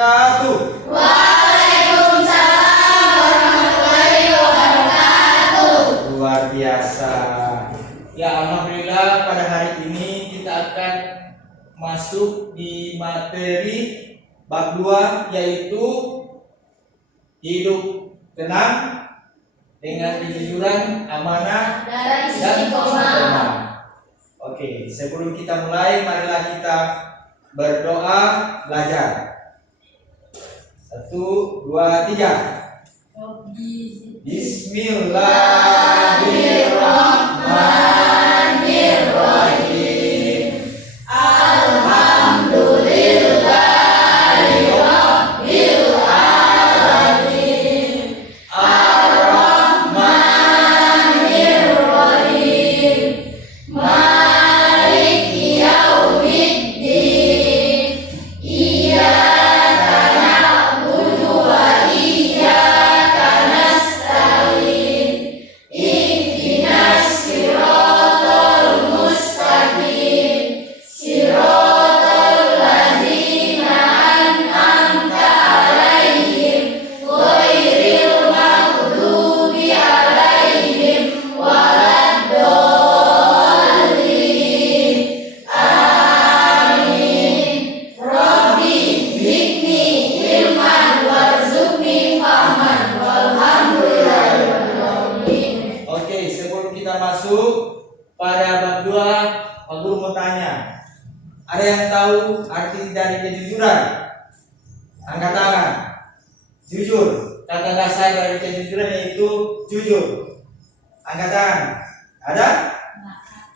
wabarakatuh. Waalaikumsalam warahmatullahi wabarakatuh. Luar biasa. Ya, alhamdulillah pada hari ini kita akan masuk di materi bab 2, yaitu hidup tenang dengan kejujuran, amanah, Dan dan istiqomah. istiqomah. Oke, sebelum kita mulai, marilah kita berdoa belajar. 1, 2, 3. Bismillahirrahmanirrahim. Alhamdulillahi rabbil alamin. Ar-Rahmanir Rahim. Maliki yaumiddin. Iyyaka na'budu wa iyyaka nasta'in. Ihdinas siratal mustaqim. Siratal ladzina an'amta 'alaihim ghairil maghdubi 'alaihim waladdallin. Amin. Rabbi zidni ilman warzuqni fahman walhamdulillahirabbil alamin. Oke, sebelum kita masuk pada bab 2, Pak Guru mau tanya. Ada yang tahu arti dari kejujuran? Angkat tangan. Jujur. Kata dasar dari kejujuran yaitu jujur. Angkat tangan. Ada?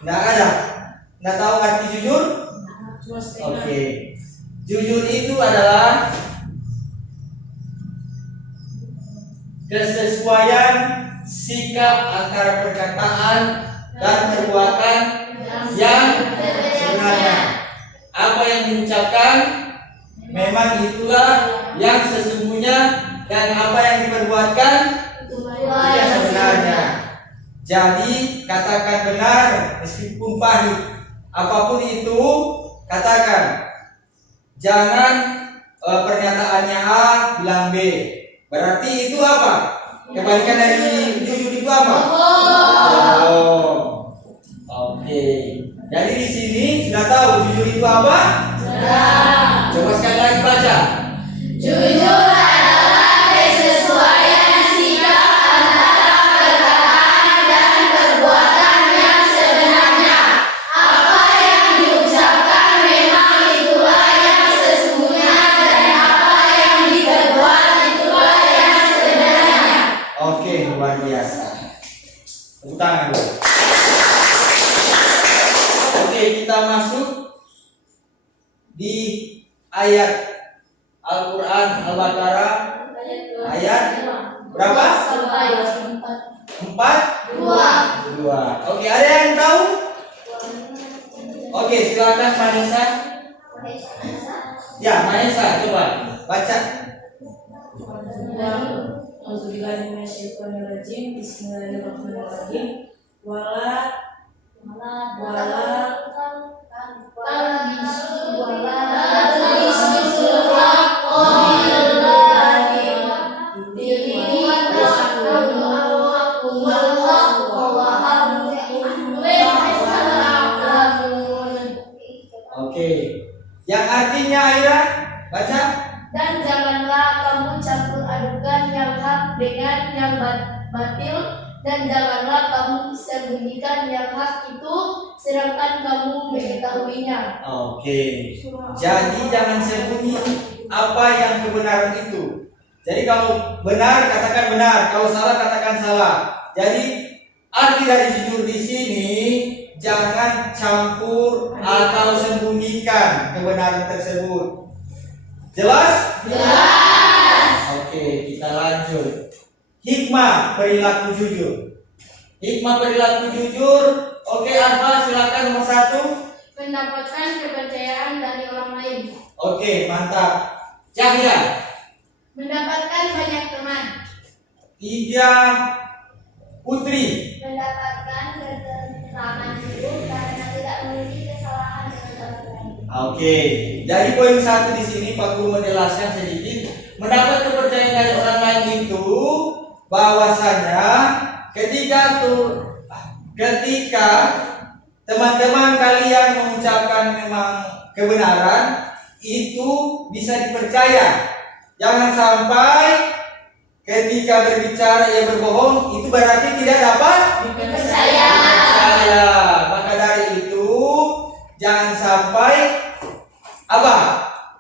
Tidak ada. Tidak tahu arti jujur? Oke. Jujur itu adalah kesesuaian sikap antara perkataan dan perbuatan yang sebenarnya. Apa yang diucapkan memang itulah yang sesungguhnya, dan apa yang diperbuatkan yang sebenarnya. Jadi katakan benar meskipun pahit. Apapun itu katakan. Jangan pernyataannya A bilang B. Berarti itu apa? Kebalikan dari jujur itu apa? Bohong. Oke. Jadi di sini sudah tahu jujur itu apa? Sudah. Coba sekali lagi baca. Jujur adalah kesesuaian sikap antara perkataan dan perbuatan yang sebenarnya. Apa yang diucapkan memang itulah yang sesungguhnya, dan apa yang diperbuat itulah yang sebenarnya. Oke, luar biasa. Tepuk tangan dulu. Oke, kita masuk di ayat Al-Quran Al-Baqarah ayat berapa? 4, 2. Oke, ada yang tahu? Oke, silakan Manisa. Ya, Manisa, coba baca. Auzubillahiminasyaitonirrajim. Bismillahirrahmanirrahim. Oke, yang artinya Aira baca. Dan janganlah kamu campur adukan yang hak dengan yang batil, dan janganlah kamu sembunyikan yang hak itu sedangkan kamu mengetahuinya. Oke. Jadi jangan sembunyi apa yang kebenaran itu. Jadi kalau benar katakan benar, kalau salah katakan salah. Jadi arti dari jujur di sini jangan campur atau sembunyikan kebenaran tersebut. Jelas? Jelas. Oke, kita lanjut. Hikmah perilaku jujur. Hikmah perilaku jujur. Oke, Arfa silakan nomor 1. Mendapatkan kepercayaan dari orang lain. Oke, mantap. Cahya. Mendapatkan banyak teman. 3. Putri. Mendapatkan ketenangan hidup karena tidak memiliki kesalahan dengan orang lain. Oke, jadi poin 1 di sini Pak Guru menjelaskan sedikit. Mendapat kepercayaan dari orang lain itu bahwasanya ketika teman-teman kalian mengucapkan memang kebenaran itu bisa dipercaya. Jangan sampai ketika berbicara ia berbohong, itu berarti tidak dapat Dipercaya. dipercaya. Maka dari itu jangan sampai apa?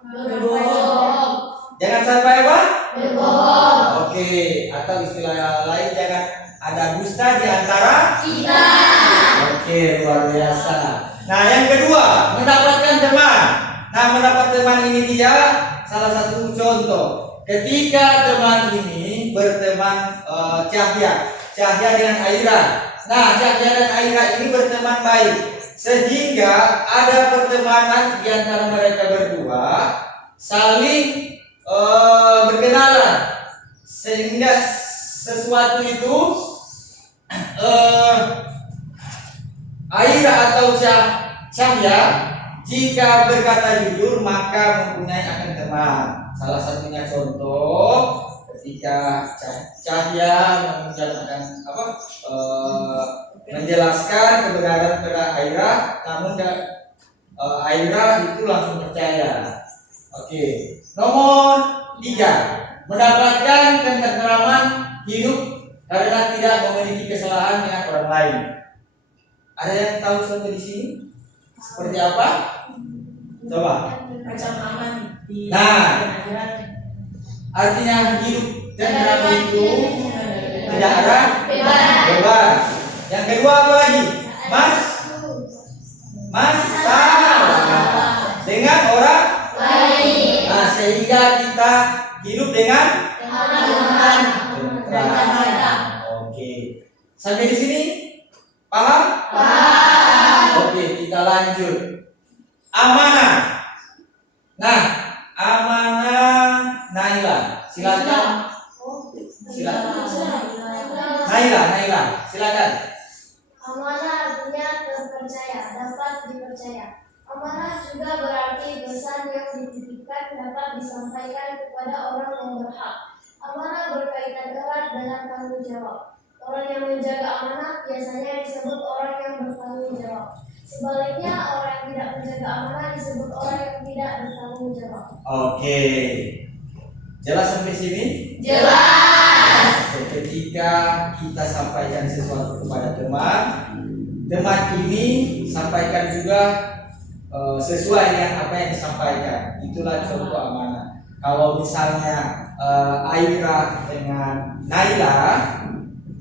Berbohong. Jangan sampai apa? Berbohong. Oke, atau istilah lain jangan ada dusta di antara Kita. Oke, luar biasa. Nah, yang kedua, mendapatkan teman. Nah, mendapat teman ini dia salah satu contoh. Ketika teman ini berteman Cahya dengan Aira. Nah, Cahya dan Aira ini berteman baik, sehingga ada pertemanan di antara mereka berdua, saling berkenalan, sehingga sesuatu itu Aira atau Cahya jika berkata jujur maka mempunyai akan teman. Salah satunya contoh ketika Cahya menjelaskan kebenaran kepada Aira, namun Aira itu langsung percaya. Oke, nomor 3, mendapatkan ketentraman hidup karena tidak memiliki kesalahan dengan orang lain. Ada yang tahu contoh di sini? Seperti apa? Coba. Macam aman di Nah. akhirat. Artinya hidup tenteram itu tidak ada Bebas. bebas. Yang kedua apa lagi? Masalah dengan orang Lain. Nah, sehingga kita hidup dengan Aman. tentram. Oke. Sampai di sini paham? Oke, kita lanjut. Amanah. Nah, amanah Naila. Silakan. Naila, silakan. Amanah artinya terpercaya, dapat dipercaya. Amanah juga berarti pesan yang dititipkan dapat disampaikan kepada orang yang berhak. Amanah berkaitan erat dengan tanggung jawab. Orang yang menjaga amanah biasanya disebut orang yang bertanggung jawab. Sebaliknya, orang yang tidak menjaga amanah disebut orang yang tidak bertanggung jawab. Oke. Jelas sampai sini? Jelas. Ketika kita sampaikan sesuatu kepada teman ini sampaikan juga sesuai dengan apa yang disampaikan. Itulah contoh amanah. Kalau misalnya Aira dengan Naila,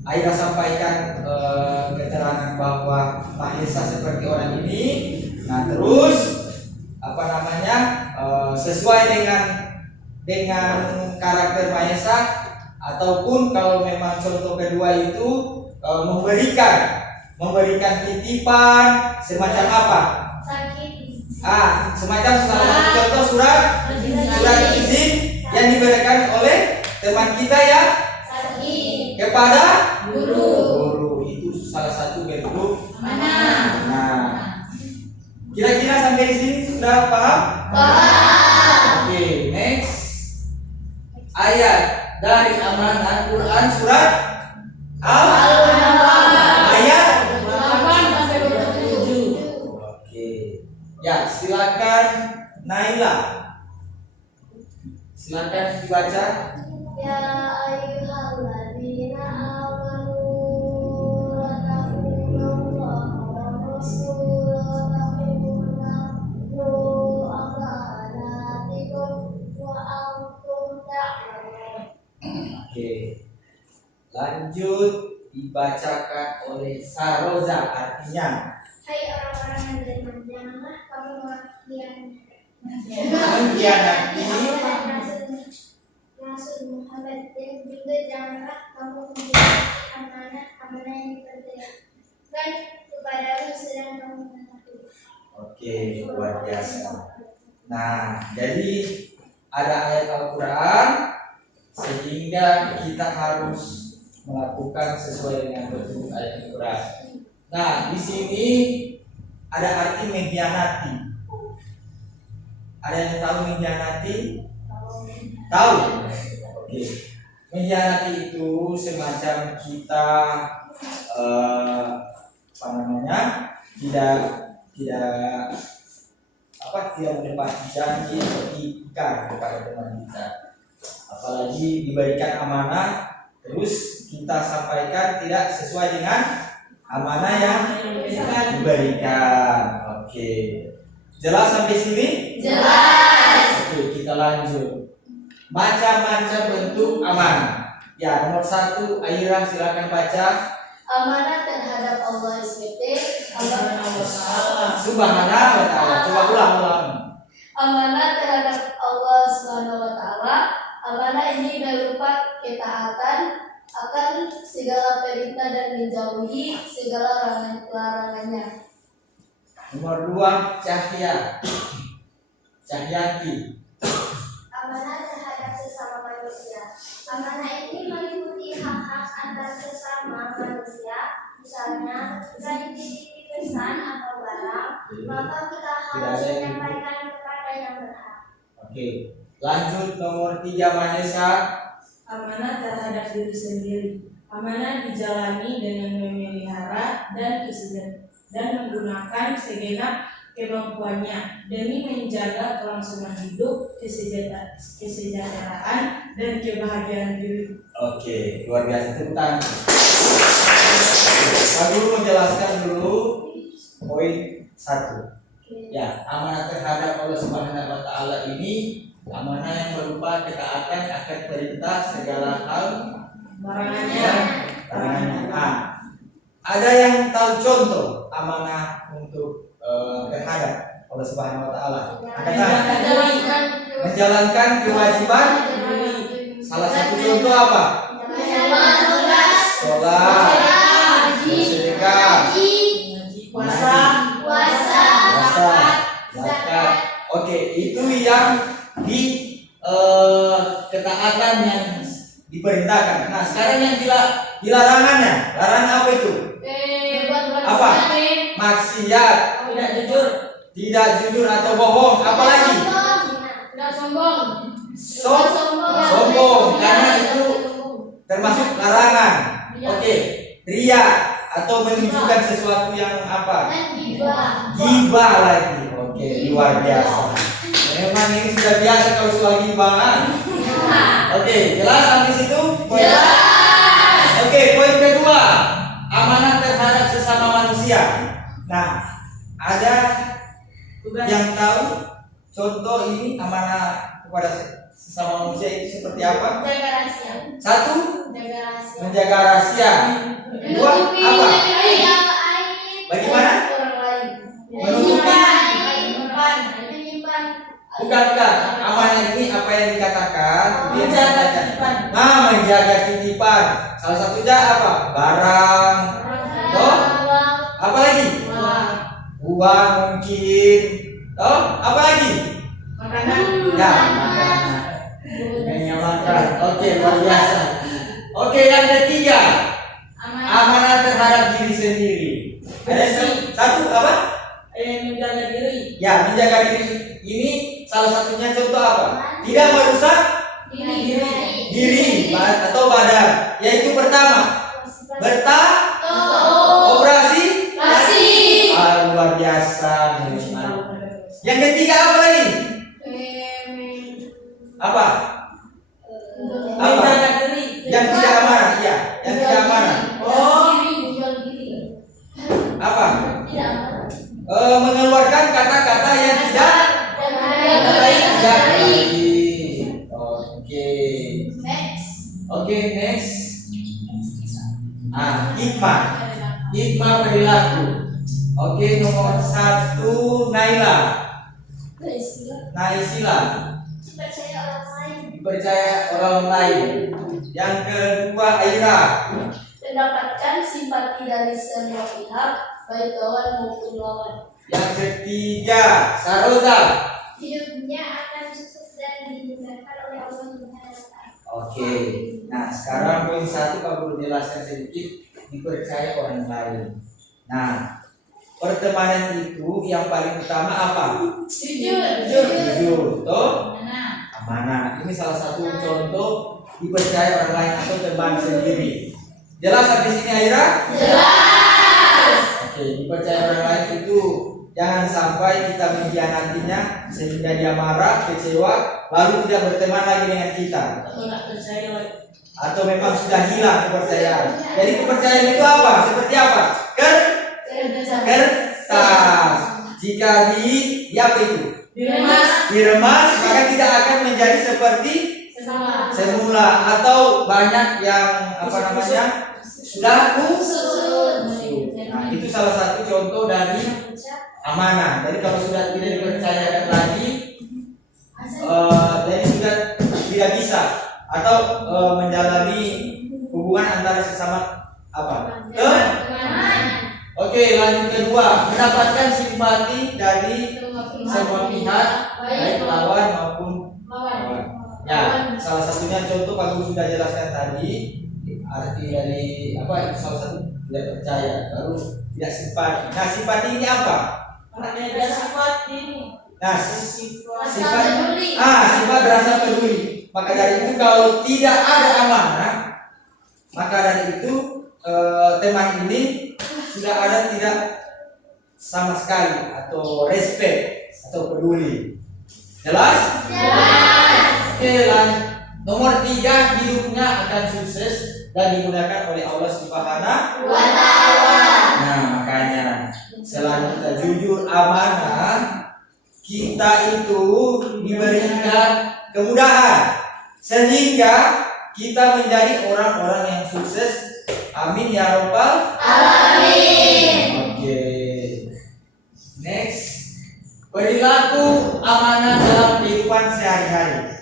Aira sampaikan keterangan bahwa Mahesa seperti orang ini, nah terus sesuai dengan karakter Mahesa, ataupun kalau memang contoh kedua itu memberikan titipan semacam apa? Sakit. Semacam salah satu contoh surat izin yang diberikan oleh teman kita ya Sakit. kepada Guru. itu salah satu bentuk. Mana? Nah, kira-kira sampai di sini sudah paham? Oke, next ayat dari amanah Quran surat ayat. Oke, ya silakan Naila, silakan dibaca. Ya ayyuhalladzina amanu la takhunu wa rasul la takhunu amanatikum wa antum ta'lamun. Oke, lanjut dibacakan oleh Saroza, artinya Hai orang-orang yang beriman, janganlah kamu mengkhianati Rasul Muhammad, dan juga janganlah kamu mengkhianati amanah yang dipercayakan kepadamu sedang kamu mengetahui. Oke, luar biasa. Nah, jadi ada ayat Al-Quran sehingga kita harus melakukan sesuai dengan bentuk ayat Al-Quran. Nah, di sini ada arti mengkhianati. Ada yang tahu mengkhianati? Tahu? Oke. Mengkhianati itu semacam kita apa namanya? Tidak menepati janji atau ikat kepada teman kita. Apalagi diberikan amanah terus kita sampaikan tidak sesuai dengan amanah yang diberikan. Oke. Jelas sampai sini? Jelas. Oke, kita lanjut. Macam-macam bentuk amanah. Ya, nomor 1, Aira silakan baca. Amanah terhadap Allah SWT. Subhanahu wa ta'ala. Coba ulang. Amanah terhadap Allah Subhanahu wa taala. Amanah ini berupa ketaatan akan segala perintah dan menjauhi segala larangannya. Nomor 2, Cahyati. Amanah terhadap sesama manusia. Amanah ini meliputi hak-hak antar sesama manusia. Misalnya, jika dititipi pesan atau barang, maka kita harus menyampaikan kepada yang berhak. Oke. Lanjut nomor 3, Vanessa. Amanah terhadap diri sendiri. Amanah dijalani dengan memelihara dan menggunakan segenap kemampuannya demi menjaga kelangsungan hidup, kesejahteraan, dan kebahagiaan diri. Oke, luar biasa, tepuk tangan. Pak Guru menjelaskan dulu poin 1. Ya, amanah terhadap Allah Subhanahu wa taala ini amanah yang berupa ketaatan akan perintah segala hal Larangannya. Ada yang tahu contoh amanah untuk terhadap Allah Subhanahu wa taala? Angkat tangan. Menjalankan kewajiban. Salah satu contoh apa? Sholat, sedekah, Puasa. zakat. Oke, itu yang di ketaatan yang diperintahkan. Nah, sekarang yang dilarangannya. Larangan apa itu? Apa? Maksiat, tidak jujur atau bohong. Apalagi? Sombong. Karena itu termasuk larangan. Oke, ria atau menunjukkan sesuatu yang apa? Gibah lagi. Oke, luar biasa. Memang ini sudah biasa kalau soal gibahan. Oke, jelas sampai situ? Jelas. Oke, poin kedua, amanah terhadap sesama manusia. Nah, ada yang tahu contoh ini amanah kepada sesama manusia itu seperti apa? Jaga rahasia. 1, Jaga rahasia. menjaga rahasia. 2, apa? Bagaimana? Orang lain. Menyimpan. Bukan. Amanah ini apa yang dikatakan? Menjaga titipan. Nah, menjaga titipan. Salah satunya apa? Barang. Toh? Apa lagi? Uang mungkin. Toh? Apa lagi? Makanan. Ya, makanan. Menyamankan. Oke, luar biasa. Oke, yang ketiga, amanah terhadap diri sendiri. Ada satu apa? Menjaga diri. Ya, menjaga diri ini salah satunya contoh apa? Tidak merusak diri atau badan. Yaitu pertama, operasi. Luar biasa. Yang ketiga apa lagi? Apa? Menjaga diri. Yang tidak amanah, ya. Yang tidak amanah. Apa? Mengeluarkan kata-kata yang tidak baik. Oke, next. Hikmah perilaku. Oke, nomor 1, Naila. Naisila. Dipercaya orang lain. Yang kedua, Aira. Mendapatkan simpati dari semua pihak, baik kawan maupun lawan. Yang ketiga, Saroza. Hidupnya akan sukses dan dimudahkan oleh Allah Subhanahu wa taala. Oke. Nah, sekarang poin 1 Pak Guru jelaskan sedikit, dipercaya orang lain. Nah, pertemanan itu yang paling utama apa? Jujur. Jujur, toh? Mana? Amanah. Ini salah satu contoh dipercaya orang lain atau teman sendiri. Jelas sampai sini Aira? Jelas. Oke, dipercaya orang lain itu jangan sampai kita mengkhianatinya sehingga dia marah, kecewa, lalu tidak berteman lagi dengan kita. Atau nggak percaya lagi. Atau memang sudah hilang kepercayaan. Jadi kepercayaan itu apa? Seperti apa? Kertas. Jika apa itu? Diremas, maka tidak akan menjadi seperti semula atau banyak yang sudah kusut. Nah, itu salah satu contoh dari amanah. Jadi kalau sudah tidak dipercayakan lagi, jadi sudah tidak bisa atau menjalani hubungan antara sesama apa? Oke, lanjut kedua, mendapatkan simpati dari semua pihak, baik lawan maupun lawan. Ya, salah satunya contoh Pak Guru sudah jelaskan tadi, arti dari apa? Itu salah satu tidak percaya, baru tidak simpati. Nah, simpati ini apa? Ada sifat ini. Nah, Sifat. sifat berasa peduli. Maka dari itu kalau tidak ada amanah, maka dari itu teman ini sudah ada tidak sama sekali atau respect atau peduli. Jelas? Oke, nomor 3, hidupnya akan sukses dan digunakan oleh Allah Subhanahu wa Ta'ala. Nah, makanya selain kita jujur, amanah, kita itu diberikan kemudahan sehingga kita menjadi orang-orang yang sukses. Amin ya robbal alamin. Oke. Next, perilaku amanah dalam kehidupan sehari-hari.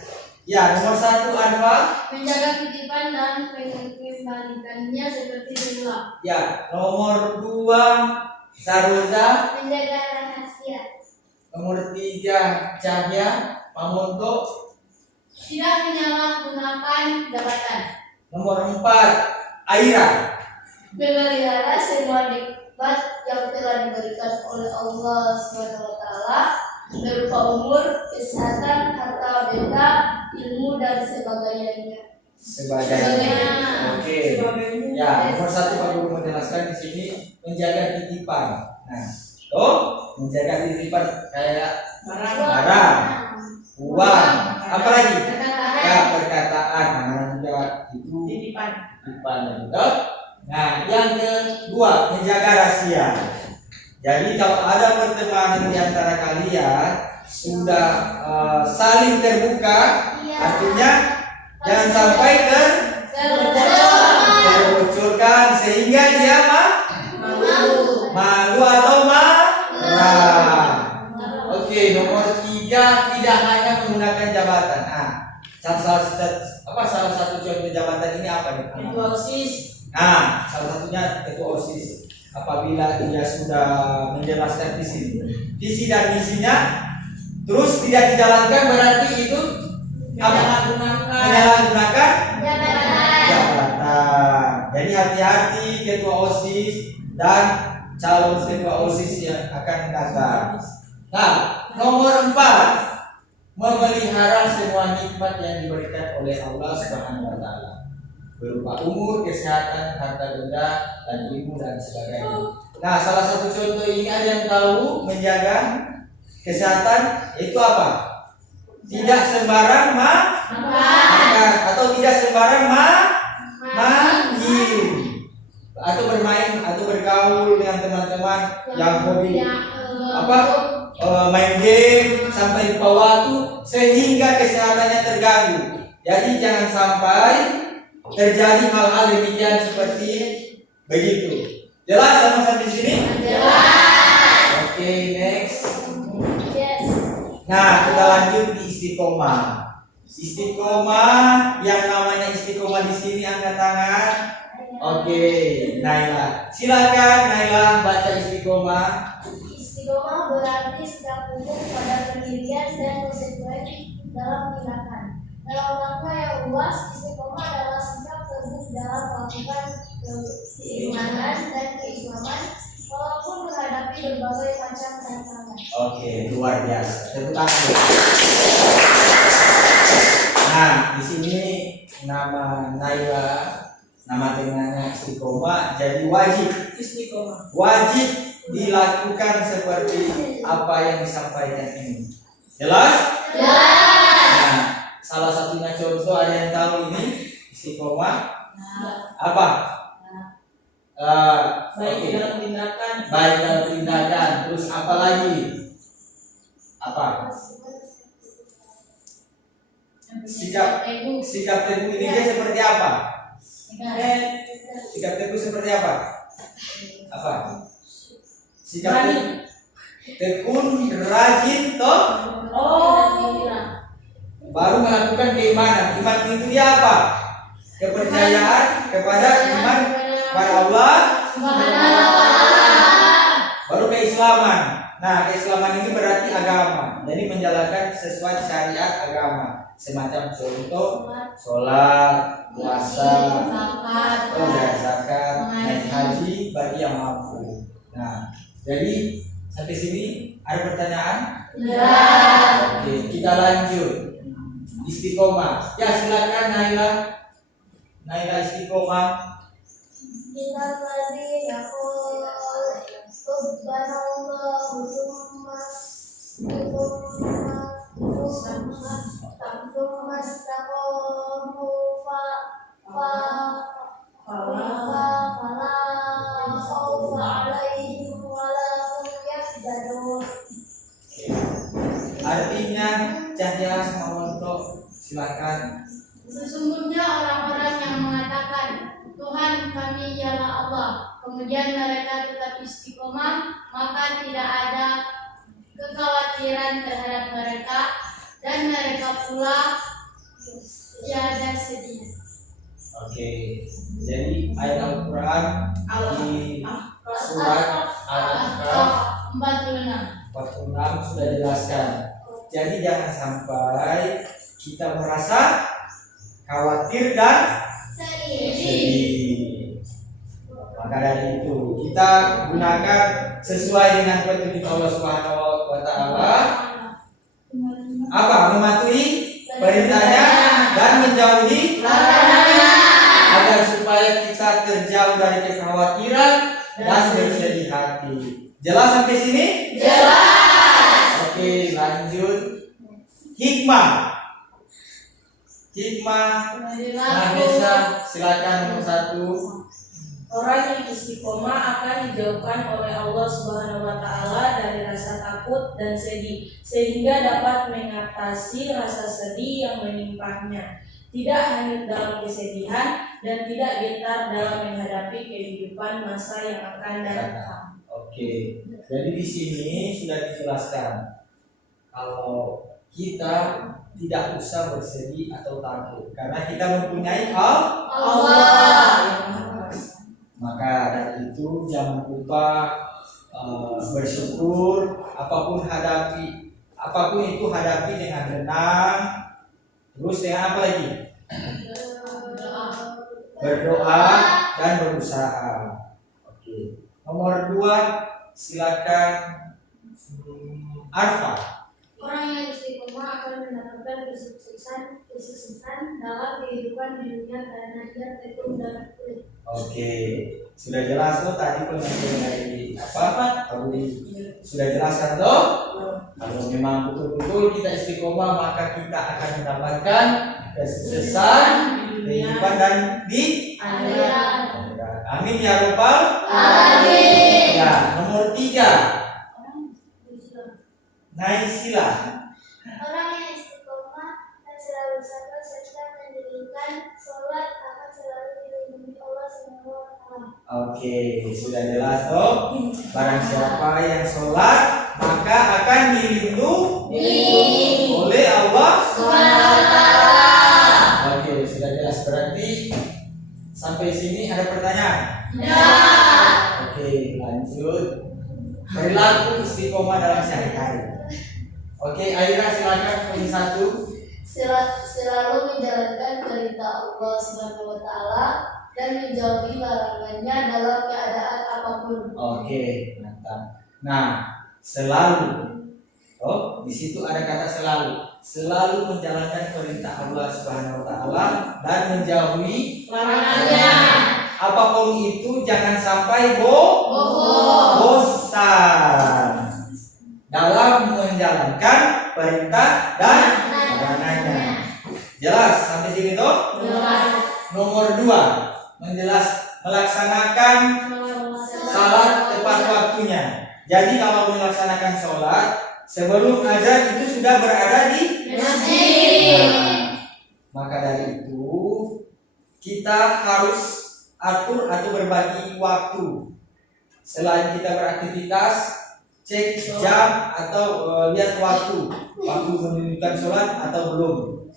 Ya, nomor 1 Arfa. Menjaga titipan dan mengembalikannya seperti semula. Ya, nomor 2 Saroza. Menjaga rahasia. Nomor 3 Cahya Pamonto. Tidak menyalahgunakan jabatan. Nomor 4 Aira. Memelihara semua nikmat yang telah diberikan oleh Allah SWT berupa umur, kesehatan, harta benda, ilmu dan sebagainya. Oke. Ya, nomor 1 Pak Guru menjelaskan di sini menjaga titipan. Nah, menjaga titipan kayak barang, uang, apa lagi? Ya, perkataan. Mana juga itu titipan gitu. Nah, yang kedua menjaga rahasia. Jadi kalau ada pertemanan di antara kalian sudah saling terbuka, artinya jangan sampai terbocorkan sehingga dia malu atau marah. Oke, nomor 3 tidak hanya menggunakan jabatan. Nah, salah satu contoh jabatan ini apa nih? Ketua OSIS. Nah, salah satunya ketua OSIS. Apabila dia sudah menjelaskan visi dan misinya, terus tidak dijalankan, berarti itu menyalahgunakan jabatan. Jadi hati-hati ketua OSIS dan calon ketua OSIS yang akan datang. Nah, nomor 4, memelihara semua nikmat yang diberikan oleh Allah Subhanahu wa Ta'ala berupa umur, kesehatan, harta benda, dan ilmu dan sebagainya. Nah, salah satu contoh ini ada yang tahu menjaga kesehatan itu apa? Tidak sembarang makan atau tidak sembarang main atau bermain atau bergaul dengan teman-teman yang hobi main game sampai lupa waktu sehingga kesehatannya terganggu. Jadi jangan sampai terjadi hal-hal demikian seperti begitu. Jelas sama sampai sini? Jelas. Oke, next. Yes. Nah, kita lanjut di istiqomah. Istiqomah, yang namanya istiqomah di sini angkat tangan. Oke, Naila. Silakan Naila baca istiqomah. Istiqomah berarti sikap teguh pada pendirian dan konsekuen dalam tindakan. Dalam makna yang luas, istiqomah adalah sikap teguh dalam melakukan keimanan dan keislaman walaupun menghadapi luar biasa. Tepuk tangan. Nah, di sini nama Naila, nama tengahnya Istiqomah, jadi wajib Istiqomah. dilakukan seperti apa yang disampaikan ini. Jelas? Jelas. Nah, salah satunya contoh, ada yang tahu ini Istiqomah apa? Baik Oke. dalam tindakan. Baik dalam tindakan. Terus apa lagi? Apa? Sikap teguh ini dia seperti apa? Sikap teguh seperti apa? Apa? Sikap teguh. Tekun, rajin, toh baru melakukan keimanan. Iman itu dia apa? Kepercayaan kepada iman kepada Allah, baru keislaman. Nah, keislaman ini berarti agama. Jadi menjalankan sesuai syariat agama. Semacam contoh sholat, puasa, zakat, naik haji bagi yang mampu. Nah, jadi sampai sini ada pertanyaan? Oke, kita lanjut. Istiqomah. Ya, silakan Naila. Naila Istiqomah. Innal ladzina qalu rabbana Allahu thumma istaqamu fala khawfun 'alaihim wa la hum yahzanun. Artinya Cahya sama Montok, silakan. Sesungguhnya orang-orang yang mengatakan Tuhan kami ialah Allah, kemudian mereka tetap istiqomah, maka tidak ada kekhawatiran terhadap mereka dan mereka pula tiada sedih. Oke. Jadi ayat Al-Qur'an di surat Al-Ahqaf 46 sudah dijelaskan. Jadi jangan sampai kita merasa khawatir dan sedih. Maka dari itu kita gunakan sesuai dengan petunjuk Allah Subhanahu wa taala. Apa? Mematuhi perintahnya dan menjauhi larangannya, agar supaya kita terjauh dari kekhawatiran dan bersedih hati. Jelas sampai sini? Jelas. Oke, lanjut. Hikmah. Nafisa, silakan nomor 1. Orang yang istiqomah akan dijauhkan oleh Allah Subhanahu wa taala dari rasa takut dan sedih, sehingga dapat mengatasi rasa sedih yang menimpanya. Tidak hanyut dalam kesedihan dan tidak gentar dalam menghadapi kehidupan masa yang akan datang. Oke. Jadi di sini sudah dijelaskan kalau kita tidak usah bersedih atau takut karena kita mempunyai Allah. Maka dari itu jangan lupa bersyukur, apapun itu hadapi dengan tenang. Terus dengan apa lagi? Berdoa dan berusaha. Oke. Nomor 2, silakan Arfa. Orang yang istiqomah akan mendapatkan kesuksesan dalam kehidupan di dunia karena ia tekun dan kulit. Oke, sudah jelas tuh tadi pengertian dari apa? Sudah jelaskan tuh. Kalau memang betul-betul kita istiqomah, maka kita akan mendapatkan kesuksesan kehidupan dan di Amin. Amin ya Rabbal. Amin. Ya, nomor 3. Naisila. Orang yang istiqomah dan selalu sabar serta mendirikan sholat akan selalu dilindungi Allah SWT. Oke, sudah jelas tuh. Barang siapa yang sholat maka akan dilindungi oleh Allah. Oke, sudah jelas. Berarti sampai sini ada pertanyaan? Ya. Oke, lanjut. Perilaku istiqomah dalam sehari-hari. Oke, Aira silakan poin 1. Selalu menjalankan perintah Allah Subhanahu wa taala dan menjauhi larangannya dalam keadaan apapun. Oke, mantap. Nah, selalu Oh, di situ ada kata selalu menjalankan perintah Allah Subhanahu wa taala dan menjauhi Larangannya. apapun itu jangan sampai bosan dalam menjalankan perintah dan larangannya. Jelas sampai sini toh? Jelas. Nomor 2, melaksanakan salat tepat waktunya. Jadi kalau melaksanakan sholat sebelum azan itu sudah berada di Masjid. Maka dari itu kita harus atur atau berbagi waktu. Selain kita beraktivitas, cek jam atau lihat waktu menunjukkan sholat atau belum.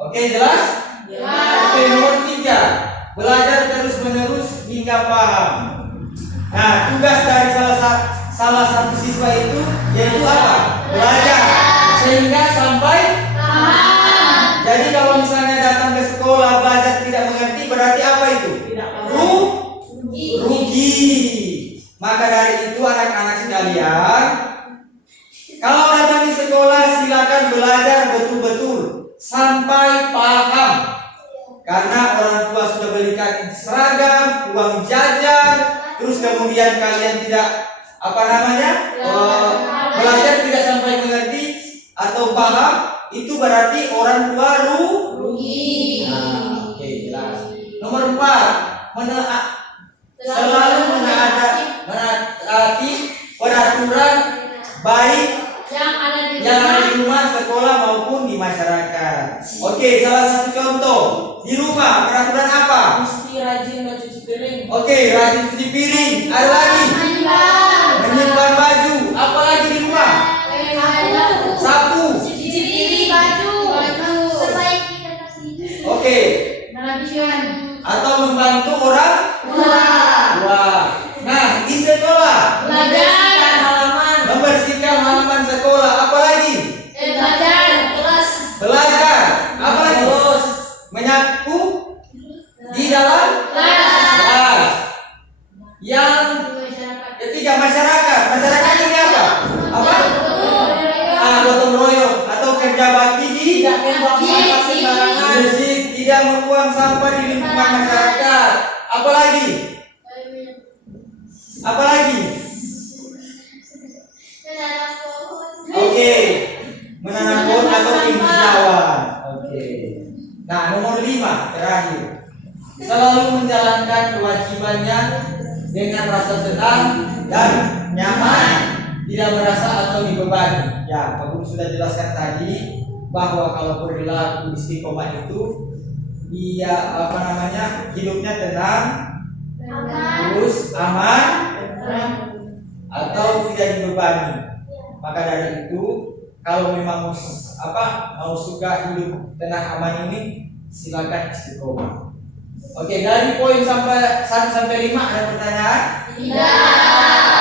Oke, jelas? Oke, nomor 3, belajar terus menerus hingga paham. Nah, tugas dari salah satu siswa itu yaitu apa? Belajar sehingga sampai Paham. Jadi kalau misalnya datang ke sekolah belajar tidak mengerti berarti apa itu? Tidak paham. Rugi. Maka dari itu anak-anak sekalian, kalau datang di sekolah silakan belajar betul-betul sampai paham. Karena orang tua sudah belikan seragam, uang jajan, terus kemudian kalian tidak belajar tidak sampai mengerti atau paham, itu berarti orang tua Rugi. Nah, oke, jelas. Nomor 4, selalu menaati peraturan baik Yang ada di yang ada di rumah, sekolah maupun di masyarakat. Oke, salah satu contoh di rumah peraturan apa? Mesti rajin mencuci piring. Oke, rajin cuci piring. Ada lagi menyimpan baju. Apa lagi di rumah? Sapu. Perbaiki tempat tidur. Oke, atau membantu orang tua. Nah, di sekolah Membersihkan halaman. membersihkan halaman sekolah. Apa lagi? Belajar. Apa lagi? Terus Menyapu di dalam kelas. Yang ketiga, masyarakat. Masyarakat ini apa? Gotong royong atau kerja bakti di tidak membuang sampah sembarangan. bersih, tidak membuang sampah di lingkungan masyarakat. Apa lagi? Apa lagi? Menanam pohon. Oke, menanam pohon atau hijauan. Oke. Nah, nomor 5 terakhir, selalu menjalankan kewajibannya dengan rasa tenang dan nyaman, tidak merasa atau dibebani. Ya, Pak Guru sudah jelaskan tadi bahwa kalau perilaku istiqomah itu dia hidupnya tenang, terus aman atau tidak dibebani. Maka dari itu kalau memang mau suka hidup tenang aman ini silakan istiqomah. Oke, dari poin 1 sampai 5 ada pertanyaan?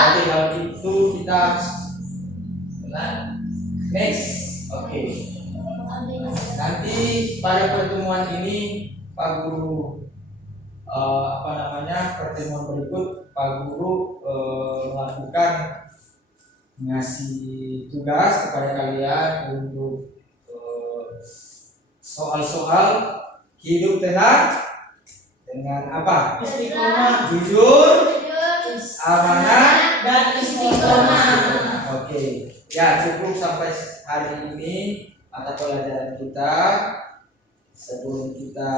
Oke, kalau itu kita next. Oke. Nanti pada pertemuan ini Pak Guru pertemuan berikut Pak Guru melakukan ngasih tugas kepada kalian untuk soal-soal hidup tenang dengan apa? Istiqomah Jujur, amanah, dan istiqomah. Oke. Ya, cukup sampai hari ini mata pelajaran kita. Sebelum kita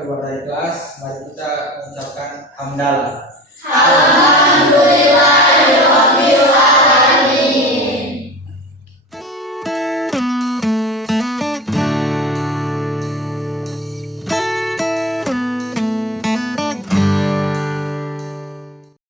keluar dari kelas, mari kita mengucapkan hamdalah. Alhamdulillah.